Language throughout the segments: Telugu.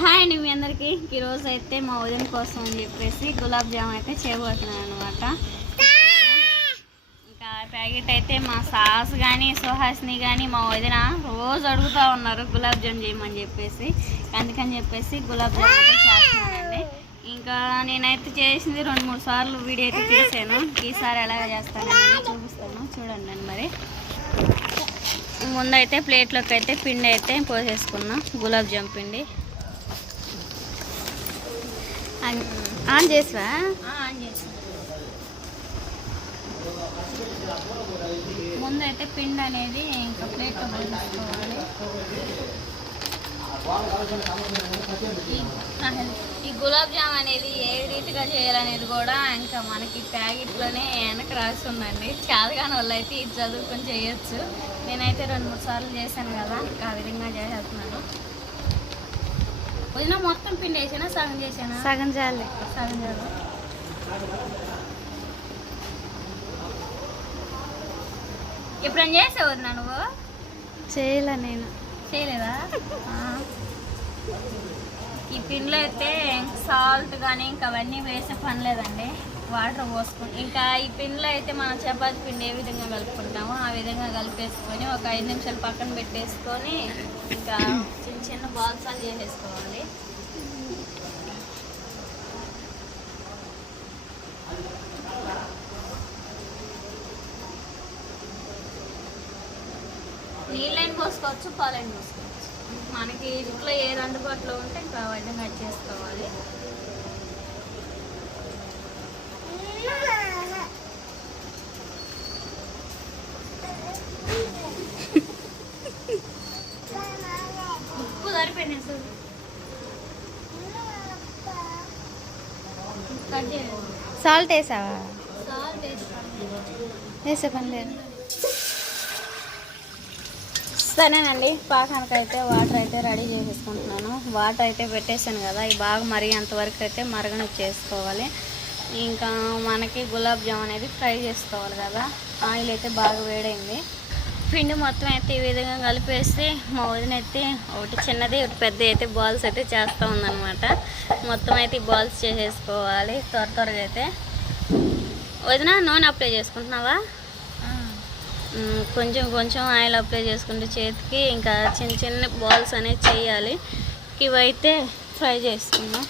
హాయ్ అండి మీ అందరికీ. ఈరోజు అయితే మా వదిన కోసం అని చెప్పేసి గులాబ్ జామ్ అయితే చేయబోతున్నాను అనమాట. ఇంకా ప్యాకెట్ అయితే మా సాస్ కానీ సుహాస్ని కానీ మా వదిన రోజు అడుగుతూ ఉన్నారు గులాబ్ జామ్ చేయమని చెప్పేసి. అందుకని చెప్పేసి గులాబ్ జామ్ అయితే చేస్తున్నానండి. ఇంకా నేనైతే చేసింది 2-3 సార్లు వీడియో అయితే చేశాను. ఈసారి ఎలాగ చేస్తానని చూపిస్తాను, చూడండి. మరి ముందైతే ప్లేట్లోకి అయితే పిండి అయితే పోసేసుకున్నాం, గులాబ్ జామ్ పిండి. ఆన్ చేసా ముందైతే పిండి అనేది ఇంకా ప్లేట్లో పోసుకోవాలి. ఈ గులాబ్ జామ్ అనేది ఏ రీతిగా చేయాలనేది కూడా ఇంకా మనకి ప్యాకెట్లోనే వెనక రాసి ఉందండి. చాలాగాని వాళ్ళు అయితే ఇది చదువుకొని చేయొచ్చు. నేనైతే 2-3 సార్లు చేశాను కదా, ఇంకా ఆ విధంగా చేసేస్తున్నాను. వదిన మొత్తం పిండి వేసానా సగం చేసానా? సగం చాలే. ఎప్పుడైనా చేసావు వదిన నువ్వు? చేయలే. నేను చేయలేదా? ఈ పిండిలో అయితే సాల్ట్ కానీ ఇంకా అవన్నీ వేసే పని లేదండి. వాటర్ పోసుకుని ఇంకా ఈ పిండిలో అయితే మనం చపాతి పిండి ఏ విధంగా కలుపుకుంటామో ఆ విధంగా కలిపేసుకొని ఒక 5 నిమిషాలు పక్కన పెట్టేసుకొని ఇంకా చిన్న చిన్న బాల్స్ అని చేసేసుకోవాలి. నీళ్ళని పోసుకోవచ్చు, పాలని పోసుకోవచ్చు. మనకి ఇంట్లో ఏది అందుబాటులో ఉంటే ఇంకా విధంగా చేసుకోవాలి. ఉప్పు సరిపోయినా సార్ సాల్ట్ వేసావా? సాల్ట్ వేసే పని లేదు. సరేనండి, పాకానికి అయితే వాటర్ అయితే రెడీ చేసేసుకుంటున్నాను. వాటర్ అయితే పెట్టేసాను కదా, ఇవి బాగా మరిగేంతవరకు అయితే మరగనిచ్చేసుకోవాలి. ఇంకా మనకి గులాబ్ జామ్ అనేది ఫ్రై చేసుకోవాలి కదా. ఆయిల్ అయితే బాగా వేడైంది. పిండి మొత్తం అయితే ఈ విధంగా కలిపేసి మా వదిన అయితే ఒకటి చిన్నది ఒకటి పెద్ద అయితే బాల్స్ అయితే చేస్తూ ఉందన్నమాట. మొత్తం అయితే ఈ బాల్స్ చేసేసుకోవాలి త్వరగా అయితే. వదిన నూనె అప్లై చేసుకుంటున్నావా? కొంచెం ఆయిల్ అప్లై చేసుకుంటే చేతికి ఇంకా చిన్న చిన్న బాల్స్ అనేవి చేయాలి. ఇవైతే ఫ్రై చేసుకుందాం.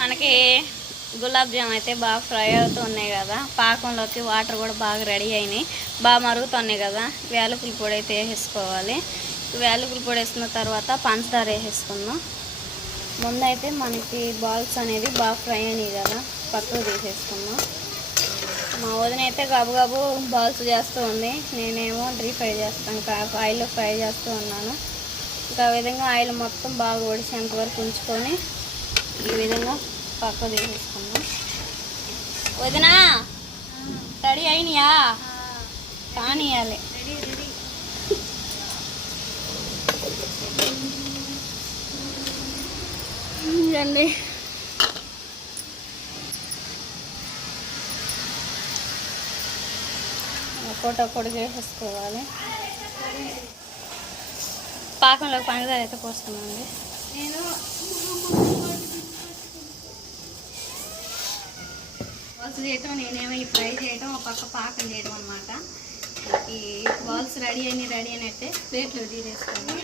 మనకి గులాబ్ జామ్ అయితే బాగా ఫ్రై అవుతున్నాయి కదా, పాకంలోకి వాటర్ కూడా బాగా రెడీ అయినాయి, బాగా మరుగుతున్నాయి కదా. యాలకుల పొడి అయితే వేసేసుకోవాలి. యాలకుల పొడి వేసుకున్న తర్వాత పంచదార వేసేసుకుందాం. ముందైతే మనకి బాల్స్ అనేది బాగా ఫ్రై అయినాయి కదా, పక్కకు తీసేసుకుందాం. మా వదిన అయితే గబగబు బాల్స్ చేస్తూ ఉంది, నేనేమో డీప్ ఫ్రై చేస్తాను, ఆయిల్లో ఫ్రై చేస్తూ ఉన్నాను. ఇంకా ఆ విధంగా ఆయిల్ మొత్తం బాగా ఒడిసేంత వరకు ఉంచుకొని ఈ విధంగా పక్క తీసేసుకుందాం. వదినా రెడీ అయినాయా? కానియాలి. అండి ఒక్కొక్కటి చేసేసుకోవాలి. పాకంలోకి పంచదార అయితే పోస్తున్నామండి. బాల్స్ చేయటం, నేనేమో ఈ ఫ్రై చేయటం, ఒక పక్క పాకం చేయడం అనమాట. ఈ బాల్స్ రెడీ అయినట్టే ప్లేట్లో తీసేసుకోండి.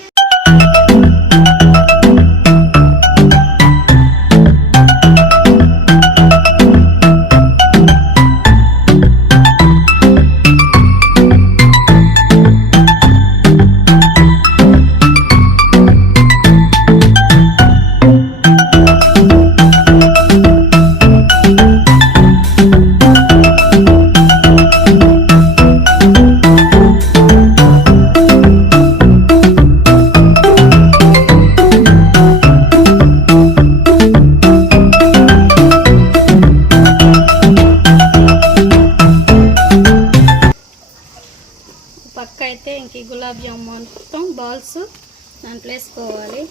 పక్క అయితే ఇంక గులాబ్ జామున్ మొత్తం బాల్స్ దాంట్లో వేసుకోవాలి.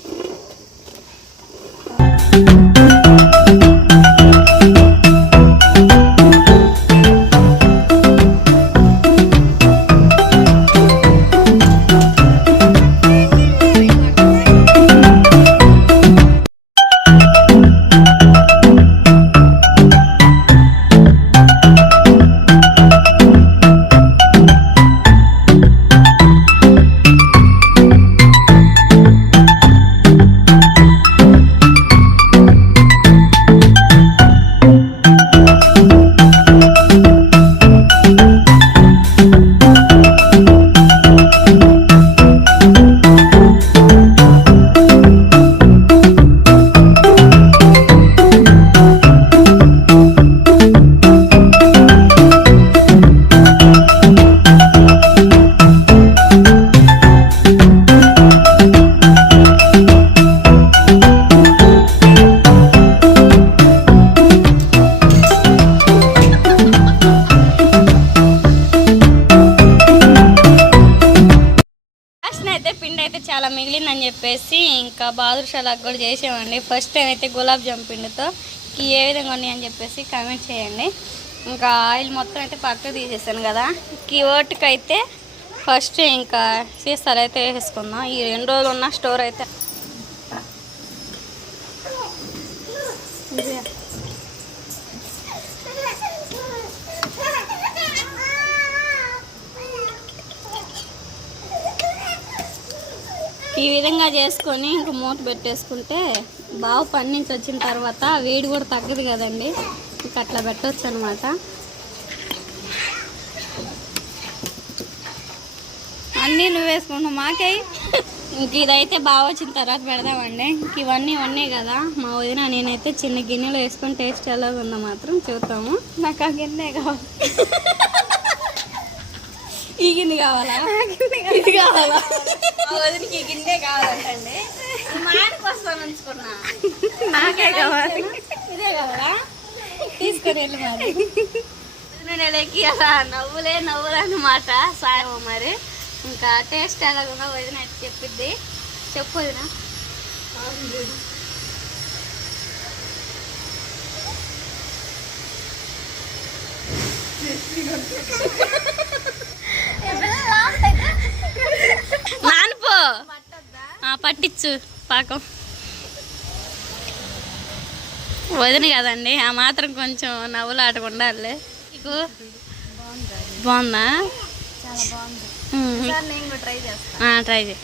పిండి అయితే చాలా మిగిలిందని చెప్పేసి ఇంకా బాదుషాలకు కూడా చేసామండి. ఫస్ట్ టైం అయితే గులాబ్ జామ్ పిండితో ఏ విధంగా ఉన్నాయి అని చెప్పేసి కామెంట్ చేయండి. ఇంకా ఆయిల్ మొత్తం అయితే పక్కకు తీసేసాను కదా. ఈ ఓటుకైతే ఫస్ట్ ఇంకా సీసాలు అయితే వేసేసుకుందాం. ఈ 2 రోజులు ఉన్న స్టోర్ అయితే ఈ విధంగా చేసుకొని ఇంక మూత పెట్టేసుకుంటే బాగా పని నుంచి వచ్చిన తర్వాత వేడి కూడా తగ్గదు కదండి. ఇంక అట్లా పెట్టవచ్చు అనమాట. అన్నీ నువ్వు వేసుకుంటావు మాకై. ఇంక ఇదైతే బాగా వచ్చిన తర్వాత పెడదామండి. ఇంక ఇవన్నీ ఉన్నాయి కదా మా వదిన నేనైతే చిన్న గిన్నెలో వేసుకొని టేస్ట్ ఎలా ఉందో మాత్రం చూద్దాము. నాకు ఆ గిన్నె కావాలి. ఈ గిన్నె కావాలా? ఇది కావాలా? వదినకి ఈ గిన్నె కావాలంటండి. మానికి వస్తాను ఉంచుకున్నా. నాకే కావాలి. ఇదే కావాలా? తీసుకొని వెళ్ళి మరి నెలకి అలా నవ్వులే అన్నమాట. సాయం మరి ఇంకా టేస్ట్ ఎలాగుందో వదిన అయితే చెప్పిద్ది. చెప్పు వదిన. నానుపో పట్టించు పాకం. వదిన కదండి ఆ మాత్రం కొంచెం నవ్వులు ఆటకుండా నీకు బాగుందా? చాలా బాగుంది. నేను కూడా ట్రై చేస్తాను. ట్రై చేయి.